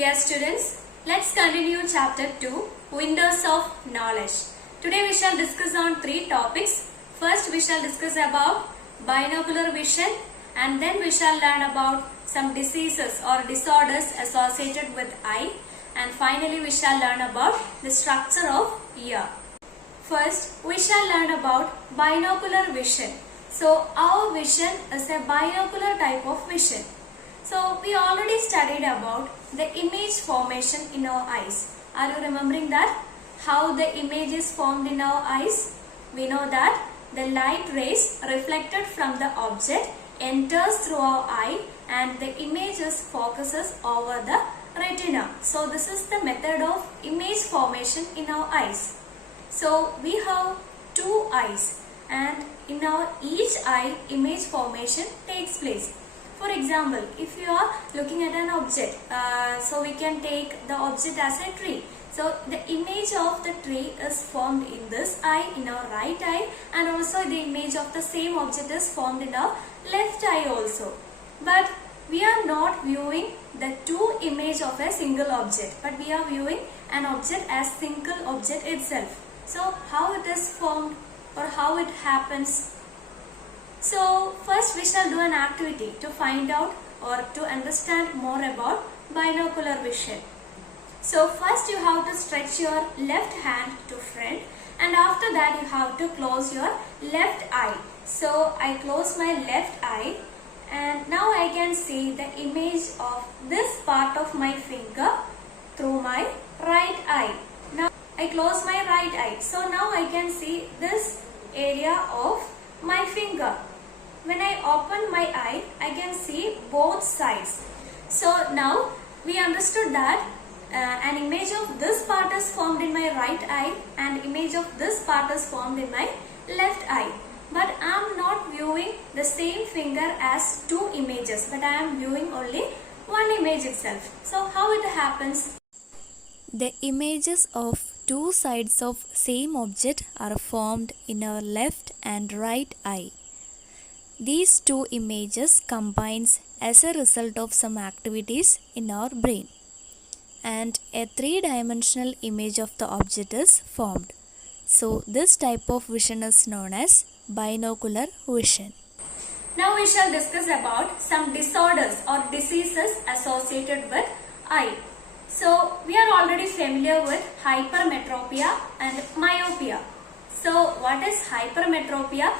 Dear students, let's continue chapter 2, Windows of Knowledge. Today we shall discuss on three topics. First we shall discuss about binocular vision, and then we shall learn about some diseases or disorders associated with eye, and finally we shall learn about the structure of ear. First we shall learn about binocular vision. So our vision is a binocular type of vision. So we already studied about the image formation in our eyes. Are you remembering that? How the image is formed in our eyes? We know that the light rays reflected from the object enters through our eye and the image focuses over the retina. So this is the method of image formation in our eyes. So we have two eyes, and in our each eye image formation takes place. For example, if you are looking at an object, so we can take the object as a tree. So the image of the tree is formed in this eye, in our right eye, and also the image of the same object is formed in our left eye also. But we are not viewing the two images of a single object, but we are viewing an object as single object itself. So how it is formed or how it happens? So first we shall do an activity to find out or to understand more about binocular vision. So first you have to stretch your left hand to front, and after that you have to close your left eye. So I close my left eye, and now I can see the image of this part of my finger through my right eye. Now I close my right eye. So now I can see this area of my finger. When I open my eye, I can see both sides. So now we understood that an image of this part is formed in my right eye and image of this part is formed in my left eye. But I am not viewing the same finger as two images, but I am viewing only one image itself. So how it happens? The images of two sides of same object are formed in our left and right eye. These two images combines as a result of some activities in our brain, and a three-dimensional image of the object is formed. So this type of vision is known as binocular vision. Now we shall discuss about some disorders or diseases associated with eye. So we are already familiar with hypermetropia and myopia. So what is hypermetropia?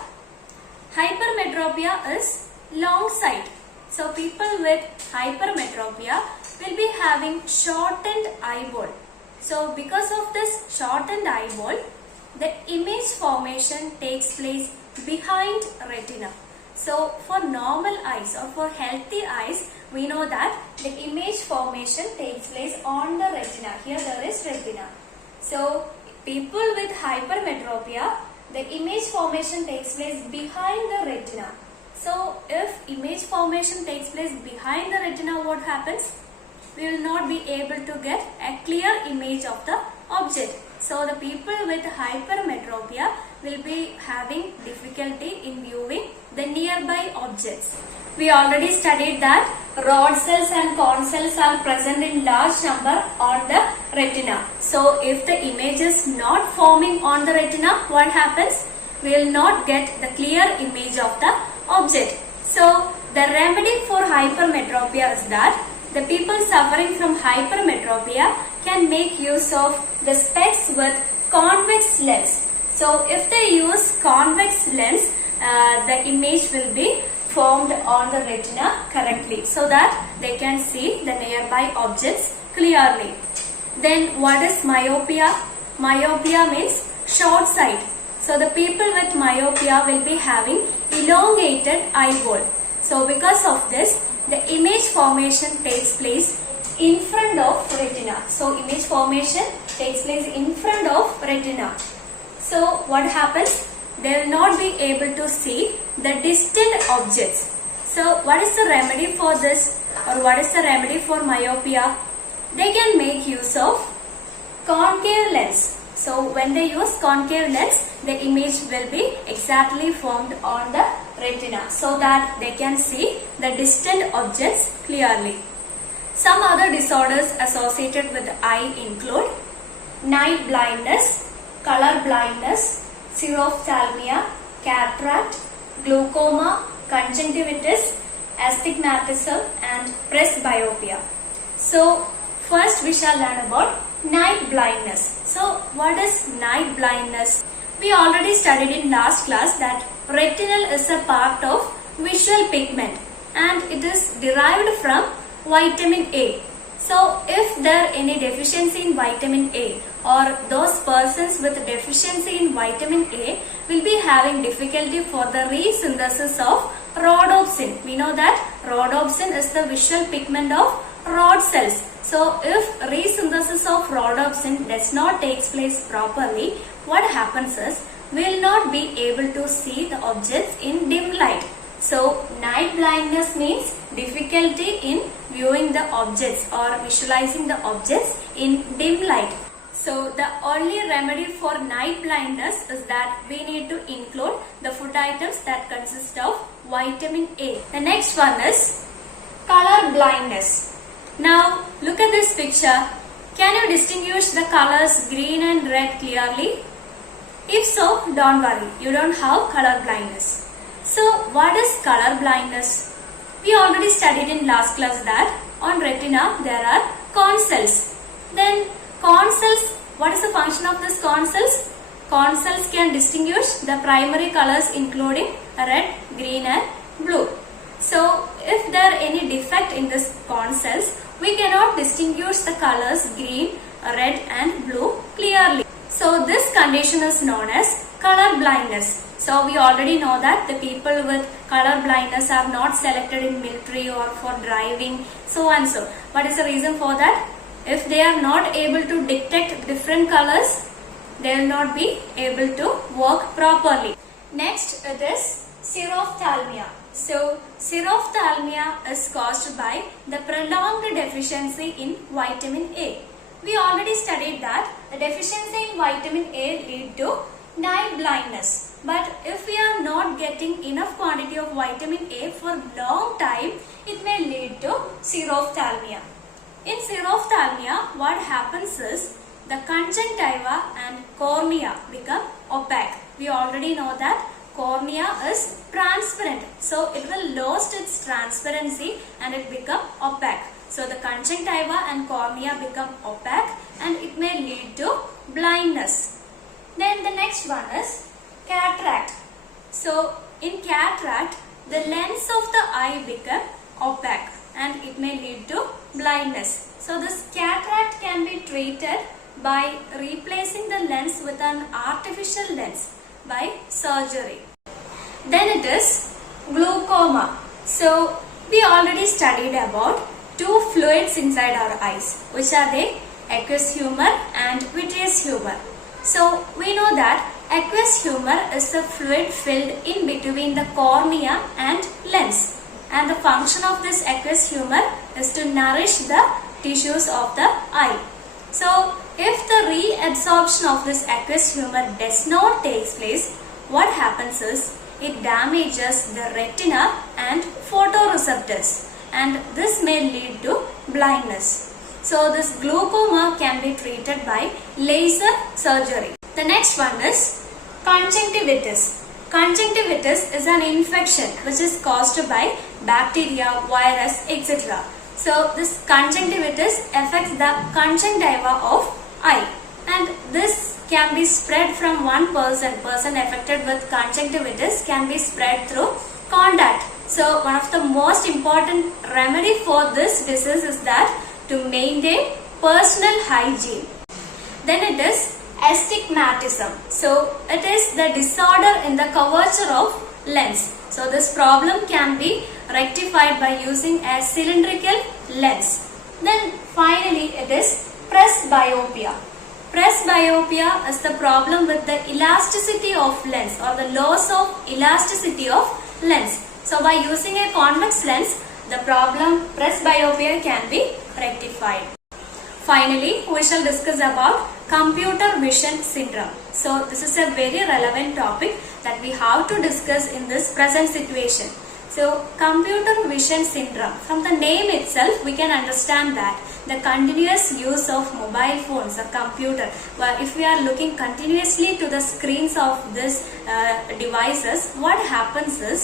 Hypermetropia is long sight. So people with hypermetropia will be having shortened eyeball. So because of this shortened eyeball, the image formation takes place behind retina. So for normal eyes or for healthy eyes, we know that the image formation takes place on the retina. Here there is retina. So people with hypermetropia, the image formation takes place behind the retina. So if image formation takes place behind the retina, what happens? We will not be able to get a clear image of the object. So the people with hypermetropia will be having difficulty in viewing the nearby objects. We already studied that rod cells and cone cells are present in large number on the retina. So if the image is not forming on the retina, what happens? We will not get the clear image of the object. So the remedy for hypermetropia is that the people suffering from hypermetropia can make use of the specs with convex lens. So if they use convex lens, the image will be formed on the retina correctly, so that they can see the nearby objects clearly. Then what is myopia? Myopia means short sight. So the people with myopia will be having elongated eyeball. So because of this, the image formation takes place in front of retina. So image formation takes place in front of retina. So what happens? They will not be able to see the distant objects. So what is the remedy for this, or what is the remedy for myopia? They can make use of concave lens. So when they use concave lens, the image will be exactly formed on the retina, so that they can see the distant objects clearly. Some other disorders associated with the eye include night blindness, color blindness, xerophthalmia, cataract, glaucoma, conjunctivitis, astigmatism and presbyopia. So first we shall learn about night blindness. So what is night blindness? We already studied in last class that retinal is a part of visual pigment and it is derived from vitamin A. So if there any deficiency in vitamin A or those persons with deficiency in vitamin A will be having difficulty for the resynthesis of rhodopsin. We know that rhodopsin is the visual pigment of rod cells. So if resynthesis of rhodopsin does not take place properly, what happens is we will not be able to see the objects in dim light. So night blindness means difficulty in viewing the objects or visualizing the objects in dim light. So the only remedy for night blindness is that we need to include the food items that consist of vitamin A. The next one is color blindness. Now look at this picture. Can you distinguish the colors green and red clearly? If so, don't worry, you don't have color blindness. So what is color blindness? We already studied in last class that on retina there are corn cells. Then corn cells, what is the function of this corn cells? Corn cells can distinguish the primary colors including red, green and blue. So if there are any defect in this corn cells, we cannot distinguish the colors green, red and blue clearly. So this condition is known as color blindness. So we already know that the people with color blindness are not selected in military or for driving, so and so. What is the reason for that? If they are not able to detect different colors, they will not be able to work properly. Next it is xerophthalmia. So xerophthalmia is caused by the prolonged deficiency in vitamin A. We already studied that the deficiency in vitamin A lead to night blindness. But if we are not getting enough quantity of vitamin A for long time, it may lead to xerophthalmia. In xerophthalmia, what happens is the conjunctiva and cornea become opaque. We already know that cornea is transparent. So it will lose its transparency and it become opaque. So the conjunctiva and cornea become opaque and it may lead to blindness. Then the next one is cataract. So in cataract, the lens of the eye become opaque and it may lead to blindness. So this cataract can be treated by replacing the lens with an artificial lens by surgery. Then it is glaucoma. So we already studied about two fluids inside our eyes, which are the aqueous humor and vitreous humor. So we know that aqueous humor is the fluid filled in between the cornea and lens, and the function of this aqueous humor is to nourish the tissues of the eye. So if the reabsorption of this aqueous humor does not take place, what happens is it damages the retina and photoreceptors, and this may lead to blindness. So this glaucoma can be treated by laser surgery. The next one is conjunctivitis. Conjunctivitis is an infection which is caused by bacteria, virus, etc. So this conjunctivitis affects the conjunctiva of eye, and this can be spread from one person affected with conjunctivitis can be spread through contact. So one of the most important remedy for this disease is that to maintain personal hygiene. Then it is astigmatism. So it is the disorder in the curvature of lens. So this problem can be rectified by using a cylindrical lens. Then finally it is presbyopia. Presbyopia is the problem with the elasticity of lens or the loss of elasticity of lens. So by using a convex lens, the problem presbyopia can be rectified. Finally, we shall discuss about computer vision syndrome. So this is a very relevant topic that we have to discuss in this present situation. So So computer vision syndrome, from the name itself we can understand that the continuous use of mobile phones or computer, if we are looking continuously to the screens of these devices, what happens is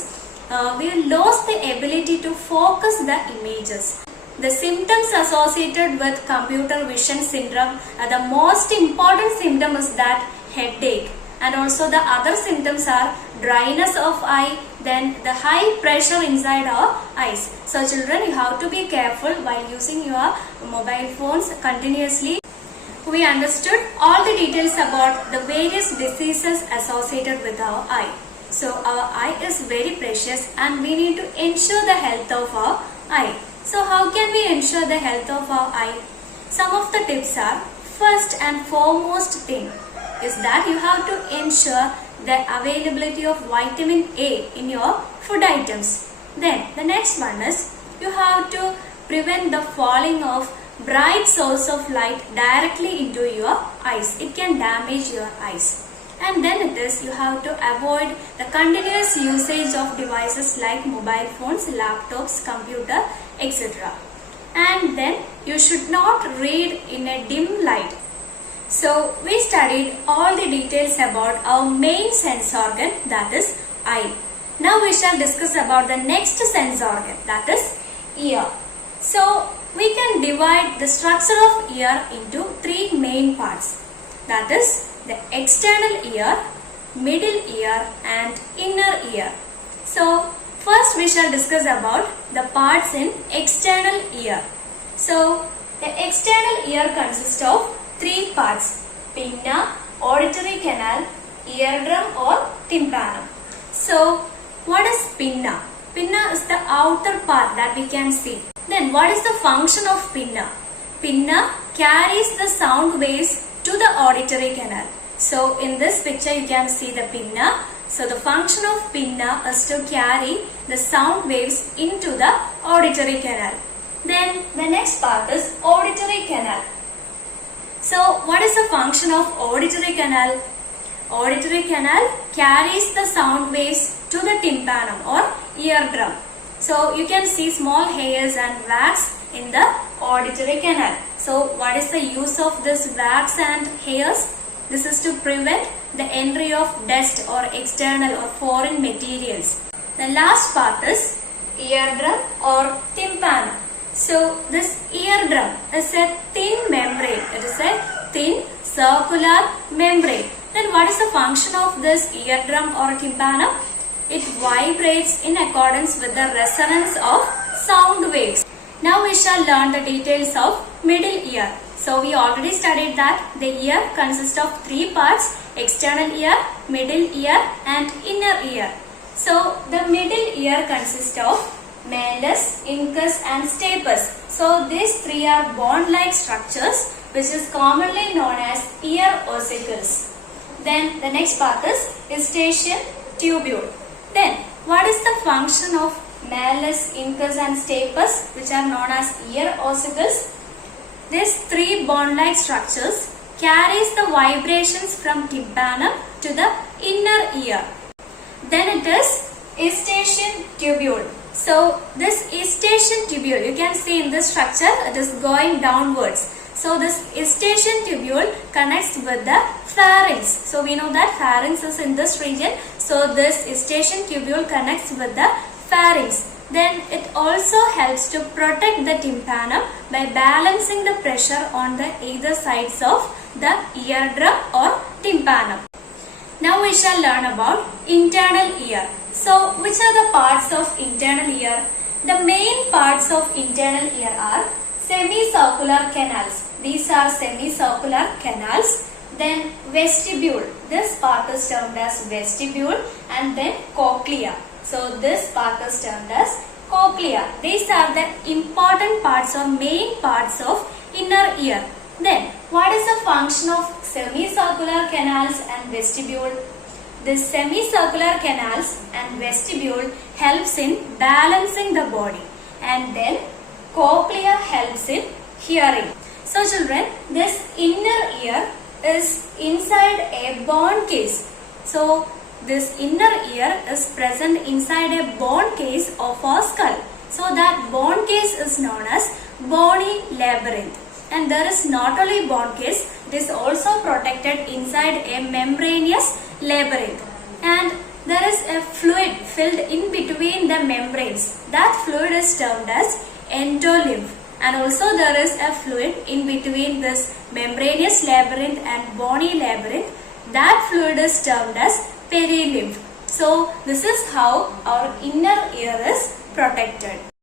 we lose the ability to focus the images. The symptoms associated with computer vision syndrome, the most important symptom is that headache, and also the other symptoms are dryness of eye, then the high pressure inside our eyes. So children, you have to be careful while using your mobile phones continuously. We understood all the details about the various diseases associated with our eye. So our eye is very precious and we need to ensure the health of our eye. So how can we ensure the health of our eye? Some of the tips are, first and foremost thing is that you have to ensure the availability of vitamin A in your food items. Then the next one is you have to prevent the falling of bright source of light directly into your eyes. It can damage your eyes. And then it is you have to avoid the continuous usage of devices like mobile phones, laptops, computer, etc. And then you should not read in a dim light. So we studied all the details about our main sense organ, that is eye. Now we shall discuss about the next sense organ, that is ear. So we can divide the structure of ear into three main parts, that is the external ear, middle ear and inner ear. So first we shall discuss about the parts in external ear. So the external ear consists of three parts: pinna, auditory canal, eardrum or tympanum. So what is pinna? Pinna is the outer part that we can see. Then what is the function of pinna? Pinna carries the sound waves to the auditory canal. So in this picture you can see the pinna. So the function of pinna is to carry the sound waves into the auditory canal. Then the next part is auditory canal. So what is the function of auditory canal? Auditory canal carries the sound waves to the tympanum or eardrum. So you can see small hairs and wax in the auditory canal. So what is the use of this wax and hairs? This is to prevent the entry of dust or external or foreign materials. The last part is eardrum or tympanum. So this eardrum is a thin membrane. It is a thin circular membrane. Then what is the function of this eardrum or tympanum? It vibrates in accordance with the resonance of sound waves. Now we shall learn the details of middle ear. So we already studied that the ear consists of three parts: external ear, middle ear and inner ear. So the middle ear consists of malleus, incus and stapes. So these three are bone-like structures which is commonly known as ear ossicles. Then the next part is eustachian tubule. Then what is the function of malleus, incus and stapes, which are known as ear ossicles? These three bone-like structures carries the vibrations from tympanum to the inner ear. Then it is eustachian tubule. So this eustachian tubule, you can see in this structure, it is going downwards. So this eustachian tubule connects with the pharynx. So we know that pharynx is in this region. So this eustachian tubule connects with the pharynx. Then it also helps to protect the tympanum by balancing the pressure on the either sides of the eardrum or tympanum. Now we shall learn about internal ear. So which are the parts of internal ear? The main parts of internal ear are semicircular canals. These are semicircular canals. Then vestibule. This part is termed as vestibule, and then cochlea. So this part is termed as cochlea. These are the important parts or main parts of inner ear. Then what is the function of semicircular canals and vestibule? The semicircular canals and vestibule helps in balancing the body, and then cochlea helps in hearing. So children, this inner ear is inside a bone case. So this inner ear is present inside a bone case of our skull. So that bone case is known as bony labyrinth. And there is not only bone case, it is also protected inside a membranous labyrinth. And there is a fluid filled in between the membranes. That fluid is termed as endolymph. And also there is a fluid in between this membranous labyrinth and bony labyrinth. That fluid is termed as perilymph. So this is how our inner ear is protected.